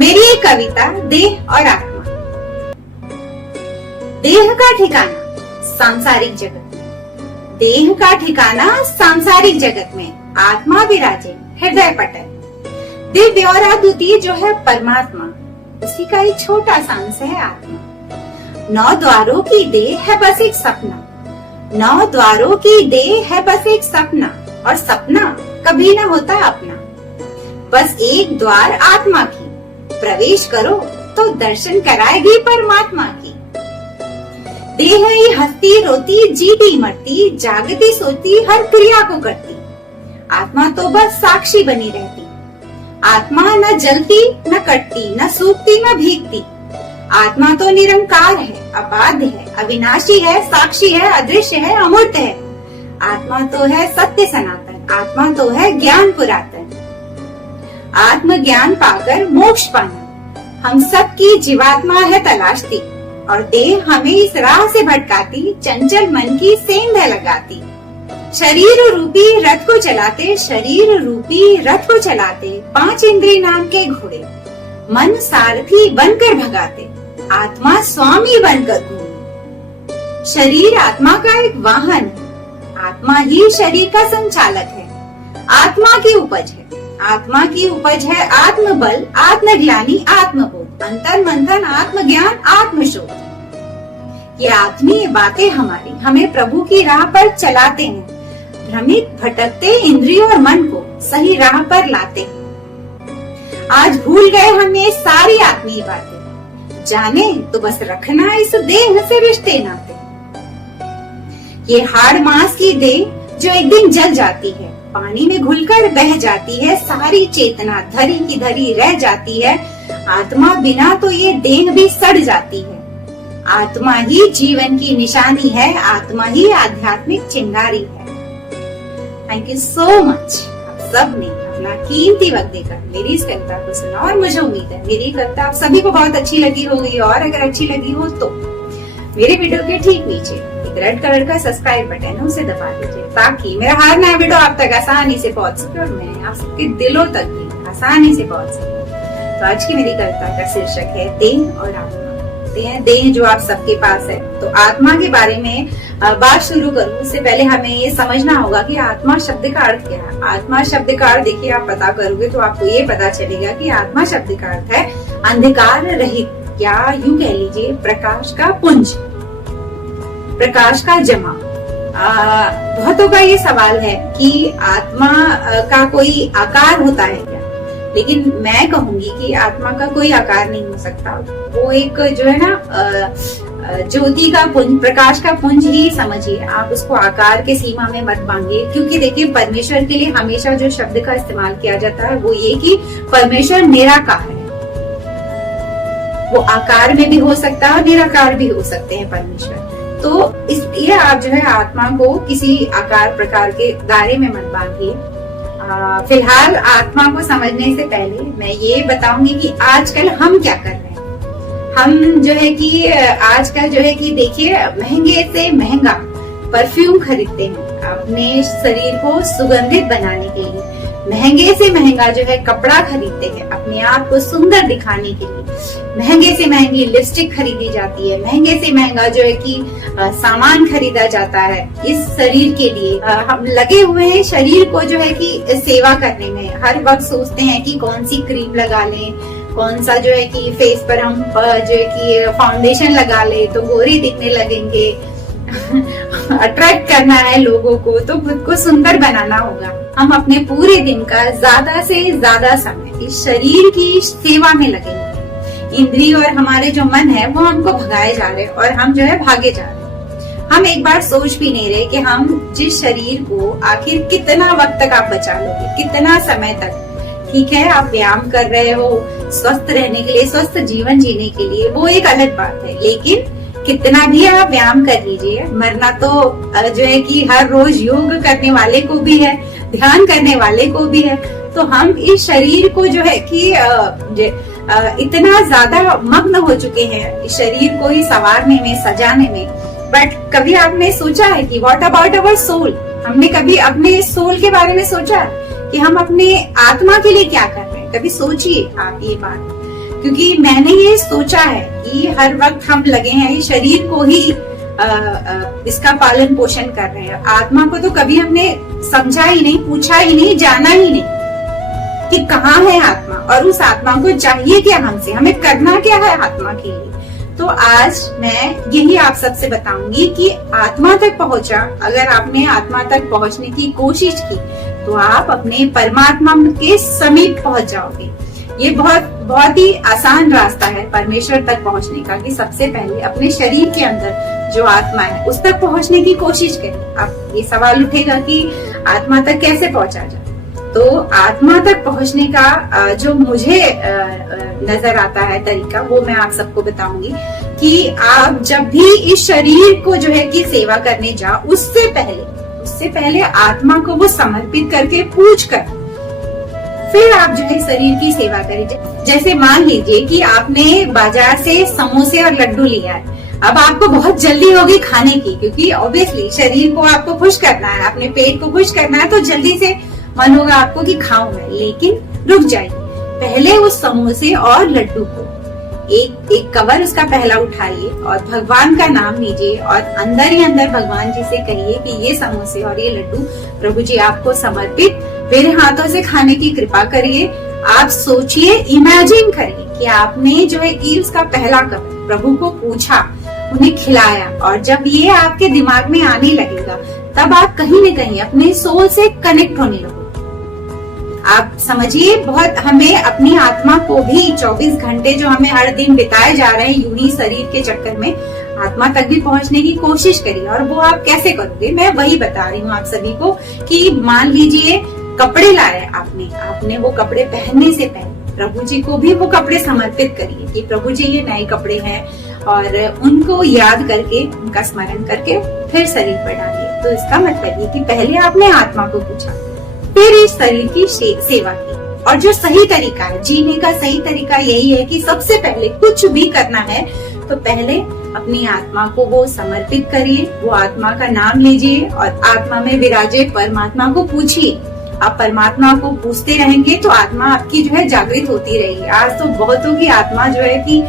मेरी एक कविता देह और आत्मा। देह का ठिकाना सांसारिक जगत में, देह का ठिकाना सांसारिक जगत में, आत्मा विराजे हृदय पटल। दिव्य और अद्वितीय जो है परमात्मा, उसी का एक छोटा सा अंश है आत्मा। 9 द्वारों की देह है बस एक सपना, 9 द्वारों की देह है बस एक सपना, और सपना कभी न होता अपना। बस एक द्वार आत्मा की, प्रवेश करो तो दर्शन कराएगी परमात्मा की। देह ही हंसती रोती जीती मरती, जागती सोती हर क्रिया को करती, आत्मा तो बस साक्षी बनी रहती। आत्मा न जलती न कटती न सूखती न भीगती, आत्मा तो निरंकार है, अबाध्य है, अविनाशी है, साक्षी है, अदृश्य है, अमूर्त है। आत्मा तो है सत्य सनातन, आत्मा तो है ज्ञान पुरातन। आत्म ज्ञान पाकर मोक्ष पाना हम सबकी जीवात्मा है तलाशती, और देह हमें इस राह से भटकाती, चंचल मन की सेंध लगाती। शरीर रूपी रथ को चलाते, शरीर रूपी रथ को चलाते, 5 इंद्रिय नाम के घोड़े, मन सारथी बनकर भगाते, आत्मा स्वामी बनकर घूमे। शरीर आत्मा का एक वाहन, आत्मा ही शरीर का संचालक है। आत्मा की उपज है, आत्मा की उपज है आत्मबल, आत्मज्ञानी, आत्मबोध, अंतर मंथन, आत्मज्ञान, आत्मशोध। ये आत्मीय बातें हमारी हमें प्रभु की राह पर चलाते हैं, भ्रमित भटकते इंद्रियों और मन को सही राह पर लाते हैं। आज भूल गए हम ये सारी आत्मीय बातें, जाने तो बस रखना इस देह से रिश्ते नाते। ये हाड़ मांस की देह जो एक दिन जल जाती है, पानी में घुलकर बह जाती है, सारी चेतना धरी की धरी रह जाती है। आत्मा बिना तो ये देह भी सड़ जाती है। आत्मा ही जीवन की निशानी है, आत्मा ही आध्यात्मिक चिंगारी है। थैंक यू सो मच, आप सब ने अपना कीमती वक्त देकर मेरी इस कविता को सुना, और मुझे उम्मीद है मेरी कविता आप सभी को बहुत अच्छी लगी होगी। और अगर अच्छी लगी हो तो मेरे वीडियो के ठीक नीचे एक रेड कलर का सब्सक्राइब बटन है, उसे दबा दीजिए, ताकि मेरा हर नया वीडियो आप तक आसानी से पहुंच सके, और मैं आप सबके दिलों तक भी आसानी से पहुंच सके। तो आज की मेरी कविता का शीर्षक है देह और आत्मा। देह जो आप सबके पास है, तो आत्मा के बारे में बात शुरू करूं उससे पहले हमें ये समझना होगा कि आत्मा शब्द का अर्थ क्या है। आत्मा शब्द का अर्थ देखिए, आप पता करोगे तो आपको ये पता चलेगा कि आत्मा शब्द का अर्थ है अंधकार रहित, या यूं कह लीजिए प्रकाश का पुंज, प्रकाश का जमा। बहुतों का ये सवाल है कि आत्मा का कोई आकार होता है क्या, लेकिन मैं कहूंगी कि आत्मा का कोई आकार नहीं हो सकता। वो एक जो है ना ज्योति का पुंज, प्रकाश का पुंज ही समझिए आप, उसको आकार के सीमा में मत बांधिए। क्योंकि देखिए परमेश्वर के लिए हमेशा जो शब्द का इस्तेमाल किया जाता है वो ये कि परमेश्वर निराकार है। वो आकार में भी हो सकता है और निराकार भी हो सकते हैं परमेश्वर। तो इसलिए आप जो है आत्मा को किसी आकार प्रकार के दायरे में मत बांधिए। फिलहाल आत्मा को समझने से पहले मैं ये बताऊंगी कि आजकल हम क्या कर रहे हैं। हम जो है कि आजकल जो है कि देखिए महंगे से महंगा परफ्यूम खरीदते हैं अपने शरीर को सुगंधित बनाने के लिए, महंगे से महंगा जो है कपड़ा खरीदते हैं अपने आप को सुंदर दिखाने के लिए, महंगे से महंगी लिपस्टिक खरीदी जाती है, महंगे से महंगा जो है कि सामान खरीदा जाता है इस शरीर के लिए। हम लगे हुए हैं शरीर को जो है कि सेवा करने में, हर वक्त सोचते हैं कि कौन सी क्रीम लगा लें, कौन सा जो है कि फेस पर हम जो है कि फाउंडेशन लगा ले तो गोरे दिखने लगेंगे। अट्रैक्ट करना है लोगों को तो खुद को सुंदर बनाना होगा। हम अपने पूरे दिन का ज्यादा से ज्यादा समय इस शरीर की सेवा में लगे हुए हैं। इंद्रिय और हमारे जो मन है वो हमको भगाए जा रहे हैं, और हम जो है भागे जा रहे हैं। हम एक बार सोच भी नहीं रहे कि हम जिस शरीर को आखिर कितना वक्त तक आप बचा लोगे, कितना समय तक। ठीक है आप व्यायाम कर रहे हो स्वस्थ रहने के लिए, स्वस्थ जीवन जीने के लिए, वो एक अलग बात है, लेकिन कितना भी आप व्यायाम कर लीजिए, मरना तो जो है कि हर रोज योग करने वाले को भी है, ध्यान करने वाले को भी है। तो हम इस शरीर को जो है कि इतना ज्यादा मग्न हो चुके हैं इस शरीर को ही संवारने में, सजाने में। बट कभी आपने सोचा है कि व्हाट अबाउट अवर सोल? हमने कभी अपने सोल के बारे में सोचा कि हम अपने आत्मा के लिए क्या कर रहे हैं? कभी सोचिए आप ये बात। क्योंकि मैंने ये सोचा है कि हर वक्त हम लगे हैं इस शरीर को ही इसका पालन पोषण कर रहे हैं। आत्मा को तो कभी हमने समझा ही नहीं, पूछा ही नहीं, जाना ही नहीं कि कहाँ है आत्मा और उस आत्मा को चाहिए क्या हमसे, हमें करना क्या है आत्मा के लिए। तो आज मैं यही आप सबसे बताऊंगी कि आत्मा तक पहुंचा, अगर आपने आत्मा तक पहुंचने की कोशिश की तो आप अपने परमात्मा के समीप पहुंच जाओगे। ये बहुत ही आसान रास्ता है परमेश्वर तक पहुंचने का कि सबसे पहले अपने शरीर के अंदर जो आत्मा है उस तक पहुंचने की कोशिश करें। अब ये सवाल उठेगा कि आत्मा तक कैसे पहुंचा जाए। तो आत्मा तक पहुंचने का जो मुझे नजर आता है तरीका, वो मैं आप सबको बताऊंगी कि आप जब भी इस शरीर को जो है कि सेवा करने जाओ, उससे पहले आत्मा को वो समर्पित करके पूछ कर फिर आप जो है शरीर की सेवा करें। जैसे मान लीजिए कि आपने बाजार से समोसे और लड्डू लिया है, अब आपको बहुत जल्दी होगी खाने की, क्योंकि ऑब्वियसली शरीर को आपको खुश करना है, अपने पेट को खुश करना है, तो जल्दी से मन होगा आपको कि खाऊं मैं। लेकिन रुक जाइए, पहले उस समोसे और लड्डू को एक कवर उसका पहला उठाइए और भगवान का नाम लीजिए और अंदर ही अंदर भगवान जी से कहिए कि ये समोसे और ये लड्डू प्रभु जी आपको समर्पित, मेरे हाथों से खाने की कृपा करिए। आप सोचिए, इमेजिन करिए कि आपने जो है कि उसका पहला कवर प्रभु को पूछा, उन्हें खिलाया, और जब ये आपके दिमाग में आने लगेगा तब आप कहीं न कहीं अपने सोल से कनेक्ट होने लगोगे। आप समझिए, बहुत हमें अपनी आत्मा को भी 24 घंटे जो हमें हर दिन बिताए जा रहे हैं यूं ही शरीर के चक्कर में, आत्मा तक भी पहुंचने की कोशिश करिए। और वो आप कैसे करोगे, मैं वही बता रही हूँ आप सभी को कि मान लीजिए कपड़े लाए आपने वो कपड़े पहनने से पहले प्रभु जी को भी वो कपड़े समर्पित करिए कि प्रभु जी ये नए कपड़े हैं, और उनको याद करके, उनका स्मरण करके फिर शरीर पर डालिए। तो इसका मतलब ये कि पहले आपने आत्मा को पूछा, फिर इस शरीर की सेवा की। और जो सही तरीका है, जीने का सही तरीका यही है कि सबसे पहले कुछ भी करना है तो पहले अपनी आत्मा को वो समर्पित करिए, वो आत्मा का नाम लीजिए और आत्मा में विराजे परमात्मा को पूछिए। आप परमात्मा को पूछते रहेंगे तो आत्मा आपकी जो है जागृत होती रहेगी। आज तो बहुतों की आत्मा जो है कि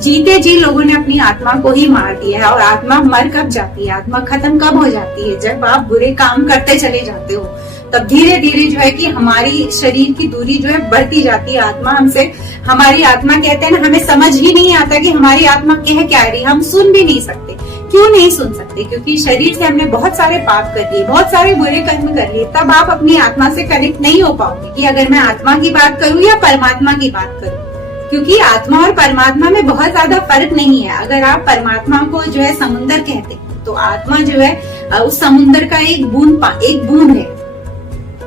जीते जी लोगों ने अपनी आत्मा को ही मार दिया है। और आत्मा मर कब जाती है, आत्मा खत्म कब हो जाती है, जब आप बुरे काम करते चले जाते हो, तब धीरे धीरे जो है कि हमारी शरीर की दूरी जो है बढ़ती जाती है आत्मा हमसे। हमारी आत्मा, कहते हैं ना, हमें समझ ही नहीं आता कि हमारी आत्मा कह क्या रही, हम सुन भी नहीं सकते। क्यों नहीं सुन सकते? क्योंकि शरीर से हमने बहुत सारे पाप कर लिए, बहुत सारे बुरे कर्म कर लिए। तब आप अपनी आत्मा से कनेक्ट नहीं हो पाओगे कि अगर मैं आत्मा की बात करूं या परमात्मा की बात करूं, क्योंकि आत्मा और परमात्मा में बहुत ज्यादा फर्क नहीं है। अगर आप परमात्मा को जो है समुंदर कहते हैं तो आत्मा जो है उस समुंदर का एक बूंद है।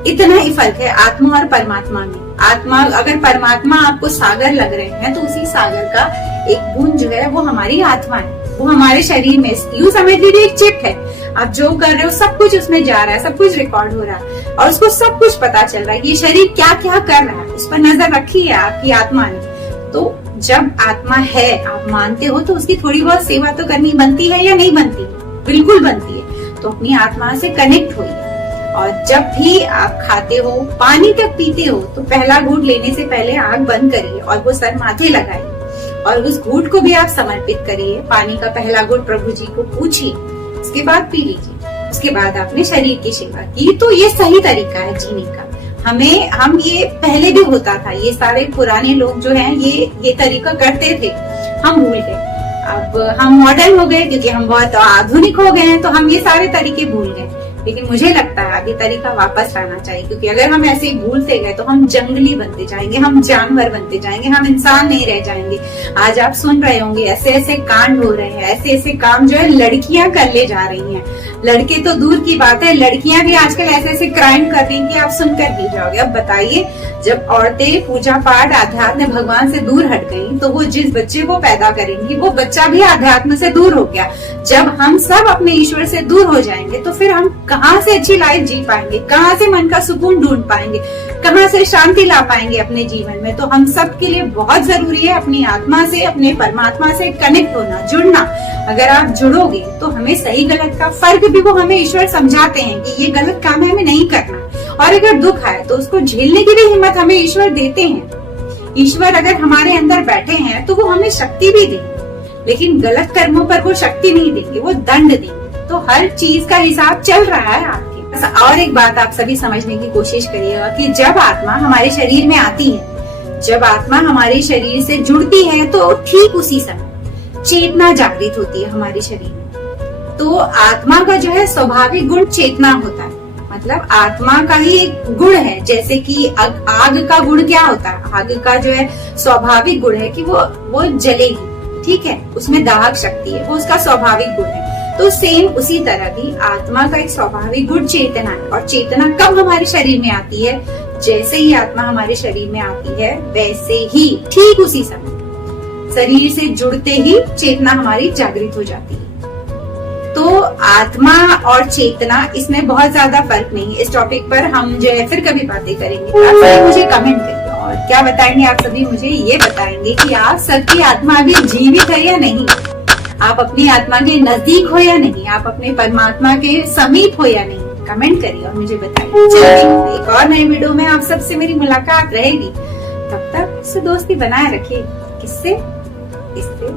इतना ही फर्क है आत्मा और परमात्मा में। आत्मा, अगर परमात्मा आपको सागर लग रहे हैं तो उसी सागर का एक बूंद जो है वो हमारी आत्मा है, वो हमारे शरीर में, यूं समझ लीजिए एक चिप है। आप जो कर रहे हो सब कुछ उसमें जा रहा है, सब कुछ रिकॉर्ड हो रहा है और उसको सब कुछ पता चल रहा है कि ये शरीर क्या क्या कर रहा है। उस पर नजर रखी है आपकी आत्मा ने। तो जब आत्मा है, आप मानते हो, तो उसकी थोड़ी बहुत सेवा तो करनी बनती है या नहीं बनती? बिल्कुल बनती है। तो अपनी आत्मा से कनेक्ट होइए। और जब भी आप खाते हो, पानी तक पीते हो, तो पहला घूंट लेने से पहले आंख बंद करिए और वो सर माथे लगाइए और उस घूंट को भी आप समर्पित करिए। पानी का पहला घूंट प्रभु जी को पूछिए, उसके बाद पी लीजिए। उसके बाद आपने शरीर की सेवा की। तो ये सही तरीका है जीने का। हम ये पहले भी होता था, ये सारे पुराने लोग जो हैं ये तरीका करते थे, हम भूल गए। अब हम मॉडर्न हो गए क्योंकि हम बहुत आधुनिक हो गए हैं, तो हम ये सारे तरीके भूल गए। लेकिन मुझे लगता है अब ये तरीका वापस लाना चाहिए, क्योंकि अगर हम ऐसे ही भूलते गए तो हम जंगली बनते जाएंगे, हम जानवर बनते जाएंगे, हम इंसान नहीं रह जाएंगे। आज आप सुन रहे होंगे ऐसे ऐसे कांड हो रहे हैं, ऐसे ऐसे काम जो है लड़कियां कर ले जा रही हैं। लड़के तो दूर की बात है, लड़कियां भी आजकल ऐसे ऐसे क्राइम कर रही हैं कि आप सुनकर भी जाओगे। अब बताइए, जब औरतें पूजा पाठ अध्यात्म भगवान से दूर हट गई तो वो जिस बच्चे को पैदा करेंगी वो बच्चा भी अध्यात्म से दूर हो गया। जब हम सब अपने ईश्वर से दूर हो जाएंगे तो फिर हम कहाँ से अच्छी लाइफ जी पाएंगे, कहाँ से मन का सुकून ढूंढ पाएंगे, कहाँ से शांति ला पाएंगे अपने जीवन में। तो हम सब के लिए बहुत जरूरी है अपनी आत्मा से, अपने परमात्मा से कनेक्ट होना, जुड़ना। अगर आप जुड़ोगे तो हमें सही गलत का फर्क भी वो हमें ईश्वर समझाते हैं कि ये गलत काम है, हमें नहीं करना। और अगर दुख आए तो उसको झेलने की भी हिम्मत हमें ईश्वर देते हैं। ईश्वर अगर हमारे अंदर बैठे हैं तो वो हमें शक्ति भी देंगे, लेकिन गलत कर्मों पर वो शक्ति नहीं देंगे, वो दंड देंगे। तो हर चीज का हिसाब चल रहा है आपके। और एक बात आप सभी समझने की कोशिश करिएगा कि जब आत्मा हमारे शरीर में आती है, जब आत्मा हमारे शरीर से जुड़ती है, तो ठीक उसी समय चेतना जागृत होती है हमारे शरीर में। तो आत्मा का जो है स्वाभाविक गुण चेतना होता है, मतलब आत्मा का ही एक गुण है। जैसे कि आग का गुण क्या होता है, आग का जो है स्वाभाविक गुण है कि वो जलेगी, ठीक है, उसमें दाहक शक्ति है, वो उसका स्वाभाविक गुण है। तो सेम उसी तरह भी आत्मा का एक स्वाभाविक गुण चेतना है। और चेतना कब हमारे शरीर में आती है, जैसे ही आत्मा हमारे शरीर में आती है, वैसे ही ठीक उसी समय शरीर से जुड़ते ही चेतना हमारी जागृत हो जाती है। तो आत्मा और चेतना, इसमें बहुत ज्यादा फर्क नहीं है। इस टॉपिक पर हम जो है फिर कभी बातें करेंगे। आप सभी मुझे कमेंट करिए, और क्या बताएंगे आप सभी मुझे ये बताएंगे कि आप सबकी आत्मा अभी जीवित है या नहीं, आप अपनी आत्मा के नजदीक हो या नहीं, आप अपने परमात्मा के समीप हो या नहीं। कमेंट करिए और मुझे बताइए। चलिए एक और नए वीडियो में आप सबसे मेरी मुलाकात रहेगी। तब तक दोस्ती बनाए रखिए। किससे? इससे